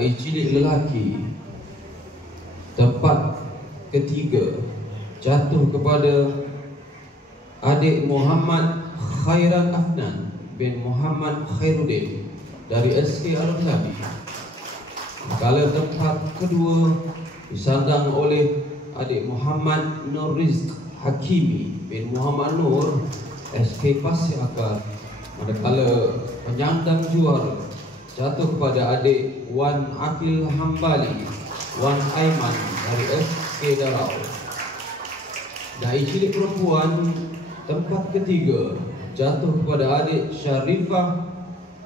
dai cilik lelaki. Tempat ketiga jatuh kepada adik Muhammad Khairan Afnan bin Muhammad Khairuddin dari SK Al-Nabi. Kala tempat kedua disandang oleh adik Muhammad Nur Rizq Hakimi bin Muhammad Nur SK Pasir Akar. Manakala penyandang juara jatuh kepada adik Wan Akil Hambali Wan Aiman dari SK Darau. Dai cilik perempuan tempat ketiga jatuh kepada adik Syarifah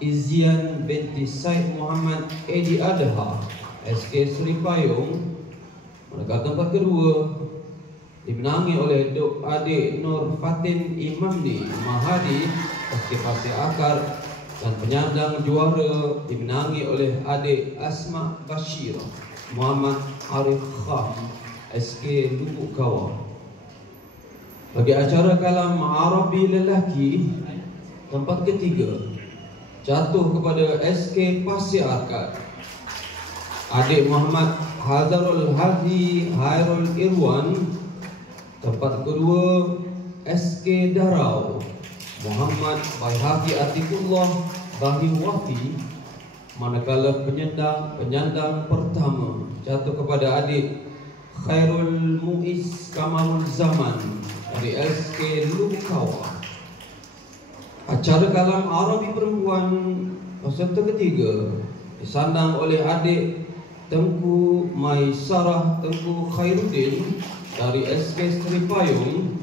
Izian binti Said Muhammad Edi Adha SK Seri Payung. Manakala tempat kedua dimenangi oleh adik Nur Fatin Imamdi Mahadi SK Pasir Akar, dan penyandang juara dimenangi oleh adik Asma Bashir Muhammad Arif Khan SK Lubuk Kawah. Bagi acara kalam Arabi lelaki tempat ketiga jatuh kepada SK Pasir Akar, adik Muhammad Hazarul Hadi Hairul Irwan. Tempat kedua SK Darau Muhammad Baihaqi Atikullah Bahi Wafi. Manakala penyandang pertama jatuh kepada adik Khairul Muiz Kamarul Zaman dari SK Lukawah. Acara kalam Arabi perempuan peserta ketiga disandang oleh adik Tengku Maisarah Tengku Khairuddin dari SK Seri Payung.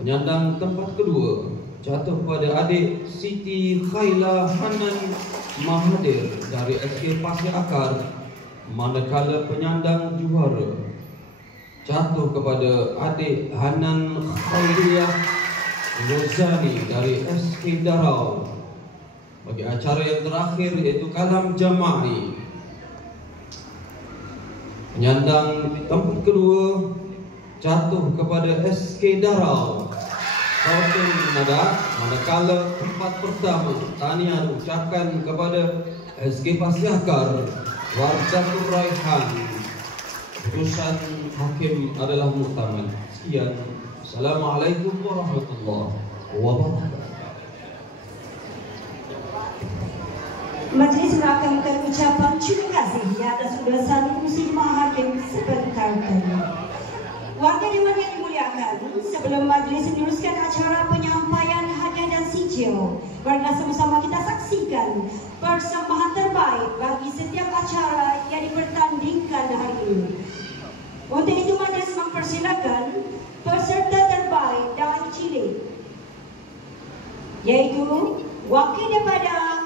Penyandang tempat kedua jatuh kepada adik Siti Khaila Hanan Mahathir dari SK Pasir Akar. Manakala penyandang juara jatuh kepada adik Hanan Khairiyah Rozani dari SK Darau. Bagi acara yang terakhir iaitu kalam jama'i, penyandang tempat kedua jatuh kepada SK Darau Kautul Nada. Manakala tempat pertama tahniah diucapkan kepada SK Pasir Akar Warjatul Raihan. Keputusan hakim adalah muktamad. Sekian. Assalamualaikum warahmatullahi wabarakatuh. Majlis merakamkan ucapan terima kasih yang atas ulasan Kursi Mahakim sebentar tadi. Warga Dewan yang dimuliakan, sebelum majlis meneruskan acara penyampaian hadiah dan sijil, marilah sama-sama kita saksikan persembahan terbaik bagi setiap acara yang dipertandingkan hari ini. Untuk itu majlis mempersilakan peserta terbaik dan cilik, yaitu wakil daripada